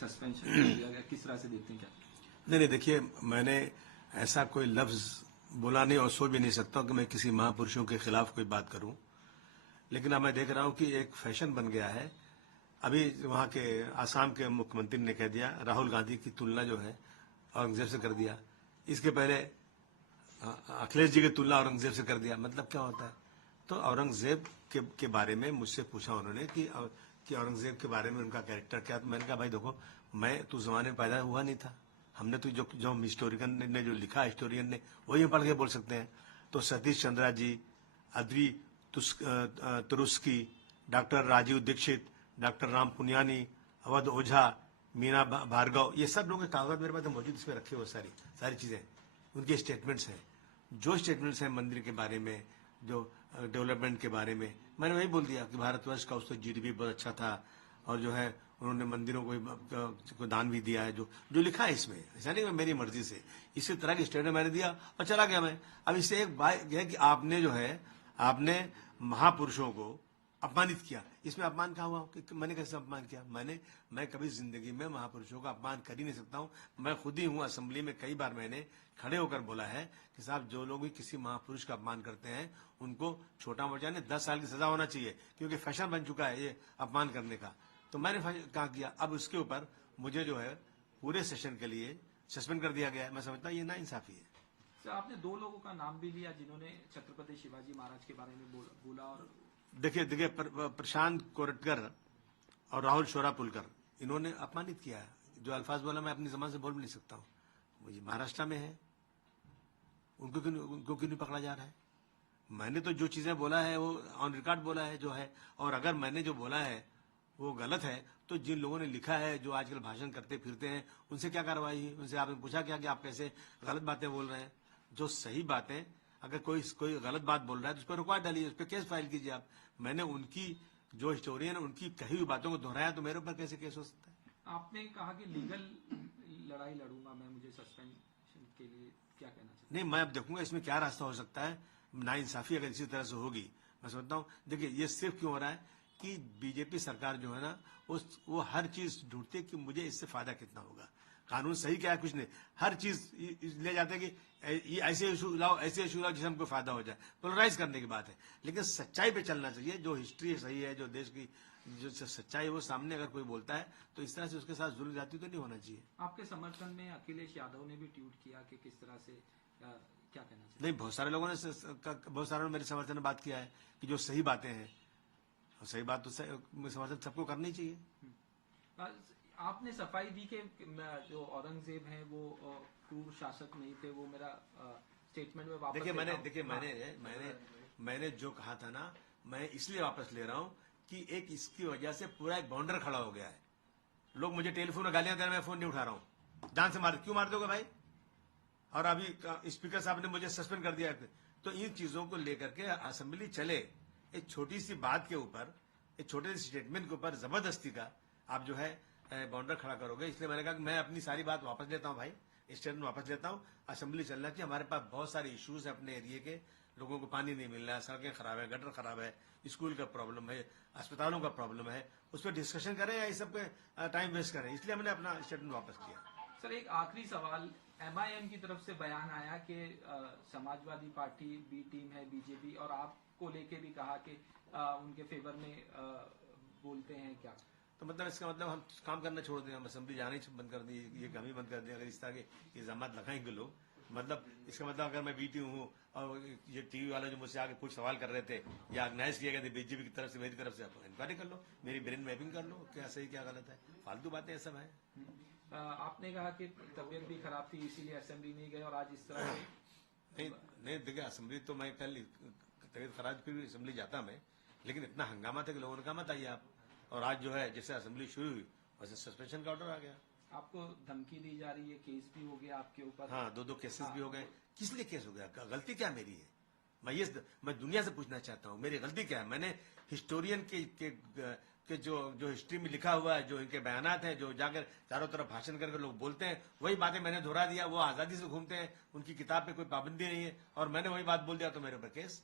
Suspension दिया गया, किस तरह से देखते हैं? क्या नहीं, देखिए, मैंने ऐसा कोई लफ्ज बोला नहीं और सोच भी नहीं सकता कि मैं किसी महापुरुषों के खिलाफ कोई बात करूं। लेकिन अब मैं देख रहा हूं कि एक फैशन बन गया है। अभी वहां के आसाम के मुख्यमंत्री ने कह दिया, राहुल गांधी की तुलना जो है औरंगजेब से कर दिया। इसके पहले अखिलेश जी की तुलना औरंगजेब से कर दिया। मतलब क्या होता है? तो औरंगजेब के बारे में मुझसे पूछा उन्होंने कि औरंगजेब के बारे में उनका कैरेक्टर क्या। तो मैंने कहा, भाई देखो, मैं तो जमाने में पैदा हुआ नहीं था। हमने तो जो हिस्टोरियन ने जो लिखा, हिस्टोरियन ने वही पढ़ के बोल सकते हैं। तो Satish Chandra ji, Audrey Truschke, doctor Rajiv Dixit, doctor Ram Puniyani, Awadh Ojha, Meena Bhargava, ये सब लोगों के कागज मेरे पास मौजूद, इसमें रखे हुए सारी चीजें, उनके स्टेटमेंट्स हैं। जो स्टेटमेंट्स हैं मंदिर के बारे में, जो डेवलपमेंट के बारे में, मैंने वही बोल दिया कि भारतवर्ष का उसका जीडीपी बहुत अच्छा था और जो है उन्होंने मंदिरों को दान भी दिया है। जो लिखा है इसमें, ऐसा नहीं मेरी मर्जी से, इसी तरह की स्टेटमेंट मैंने दिया और चला गया मैं। अब इससे एक बात है कि आपने महापुरुषों को अपमानित किया। इसमें अपमान कहाँ हुआ? कि मैंने कैसे अपमान किया? मैं कभी जिंदगी में महापुरुषों का अपमान कर ही नहीं सकता हूं। मैं खुद ही हूं, असेंबली में कई बार मैंने खड़े होकर बोला है कि साहब, जो लोग भी किसी महापुरुष का अपमान करते हैं उनको छोटा मोटा नहीं 10 साल की सजा होना चाहिए, क्योंकि फैशन बन चुका है ये अपमान करने का। तो मैंने कहा किया। अब उसके ऊपर मुझे जो है पूरे सेशन के लिए सस्पेंड कर दिया गया है। मैं समझता हूँ ये नाइंसाफी है। सर, आपने 2 लोगों का नाम भी लिया जिन्होंने छत्रपति शिवाजी महाराज के बारे में बोला और देखिए, प्रशांत कोरटकर और राहुल शोरापुलकर, इन्होंने अपमानित किया है। जो अल्फाज बोला मैं अपनी जबान से बोल भी नहीं सकता हूँ। मुझे महाराष्ट्र में है, उनको क्यों नहीं पकड़ा जा रहा है? मैंने तो जो चीजें बोला है वो ऑन रिकॉर्ड बोला है जो है। और अगर मैंने जो बोला है वो गलत है तो जिन लोगों ने लिखा है, जो आजकल भाषण करते फिरते हैं, उनसे क्या कार्रवाई हुई? उनसे आपने पूछा क्या कि आप कैसे गलत बातें बोल रहे हैं? जो सही बातें, अगर कोई गलत बात बोल रहा है तो उस पर रुकवा डालिए, उस पर केस फाइल कीजिए आप। मैंने उनकी जो हिस्टोरियन उनकी कही हुई बातों को दोहराया तो मेरे ऊपर कैसे केस हो सकता है? आपने कहा कि लीगल लड़ाई लड़ूंगा मैं, मुझे सस्पेंशन के लिए क्या कहना चाहिए? नहीं, मैं अब देखूंगा इसमें क्या रास्ता हो सकता है। नाइंसाफी अगर इसी तरह से होगी, मैं समझता हूँ, देखिए ये सिर्फ क्यों हो रहा है कि बीजेपी सरकार जो है ना, वो हर चीज ढूंढती है कि मुझे इससे फायदा कितना होगा। कानून सही क्या है? कुछ नहीं, हर चीज ले जाते हैं कि ये ऐसे इशू लाओ, ऐसे इशू लाओ जिससे हमको फायदा हो जाए। पोलराइज करने की बात है, लेकिन सच्चाई पे चलना चाहिए। जो हिस्ट्री सही है, जो देश की जो सच्चाई है वो सामने अगर कोई बोलता है तो इस तरह से उसके साथ जुल्म जाती तो नहीं होना चाहिए। आपके समर्थन में अखिलेश यादव ने भी ट्वीट किया कि किस तरह से क्या कहना चाहिए? नहीं, बहुत सारे लोगों ने मेरे समर्थन में बात किया है कि जो सही बातें हैं, सही बात तो समर्थन सबको करनी चाहिए। आपने सफाई दी कि जो औरंगजेब हैं वो क्रूर शासक नहीं थे, वो मेरा स्टेटमेंट में वापस मैंने जो कहा था ना, मैं इसलिए वापस ले रहा हूं कि एक इसकी वजह से पूरा एक बाउंडर खड़ा हो गया है। लोग मुझे टेलीफोन में गालियां दे रहे हैं, मैं फोन नहीं उठा रहा हूं। जान से क्यों मार दोगे भाई? और अभी स्पीकर साहब ने मुझे सस्पेंड कर दिया। तो इन चीजों को लेकर के असेंबली चले, एक छोटी सी बात के ऊपर, एक छोटे से स्टेटमेंट के ऊपर जबरदस्ती का आप जो है बाउंडर खड़ा करोगे। इसलिए मैंने कहा कि मैं अपनी सारी बात वापस लेता हूं भाई, स्टेटमेंट वापस लेता हूं। असेंबली चलना चाहिए। हमारे पास बहुत सारे इश्यूज है अपने एरिया के, लोगों को पानी नहीं मिल रहा है, सड़कें खराब है, गटर खराब है, स्कूल का प्रॉब्लम है, अस्पतालों का प्रॉब्लम है, उस पर डिस्कशन करें या इस सब पे टाइम वेस्ट करें। इसलिए मैंने अपना स्टेटमेंट वापस किया। सर, एक आखिरी सवाल, एमआईएम की तरफ से बयान आया कि समाजवादी पार्टी बी टीम है बीजेपी, और आपको लेके भी कहा कि उनके फेवर में बोलते हैं क्या? तो मतलब इसका मतलब हम काम करना छोड़ दें, हम असेंबली जाना ही बंद कर दी, ये काम ही बंद कर दें अगर इस तरह के इल्जाम लगाएंगे लोग। मतलब इसका मतलब अगर मैं बीटी हूँ और ये टीवी वाले जो मुझसे आगे कुछ सवाल कर रहे थे या ऑर्गेनाइज किए गए थे बीजेपी की तरफ से, मेरी तरफ से, आप इंक्वायरी कर लो, मेरी ब्रेन मैपिंग कर लो, क्या सही क्या गलत है। फालतू बातें सब है। आपने कहा कि तबीयत भी खराब थी इसीलिए असेंबली नहीं गए और आज इस तरह नहीं देखिए, असेंबली तो मैं कल तबीयत खराब फिर भी असेंबली जाता मैं, लेकिन इतना हंगामा था कि लोगों ने कहा मत आइए आप। और आज जो है जैसे असेंबली शुरू हुई वैसे सस्पेंशन का ऑर्डर आ गया। आपको धमकी दी जा रही है, केस भी हो गया आपके ऊपर? हाँ, 2 केसेस भी हो गए। किस लिए केस हो गया? गलती क्या मेरी है? मैं दुनिया से पूछना चाहता हूँ, मेरी गलती क्या है? मैंने हिस्टोरियन के जो हिस्ट्री में लिखा हुआ है, जो इनके बयानात हैं, जो जाकर चारों तरफ भाषण करके लोग बोलते हैं, वही बातें मैंने दोहरा दिया। वो आजादी से घूमते हैं, उनकी किताब पे कोई पाबंदी नहीं है और मैंने वही बात बोल दिया तो मेरे ऊपर केस।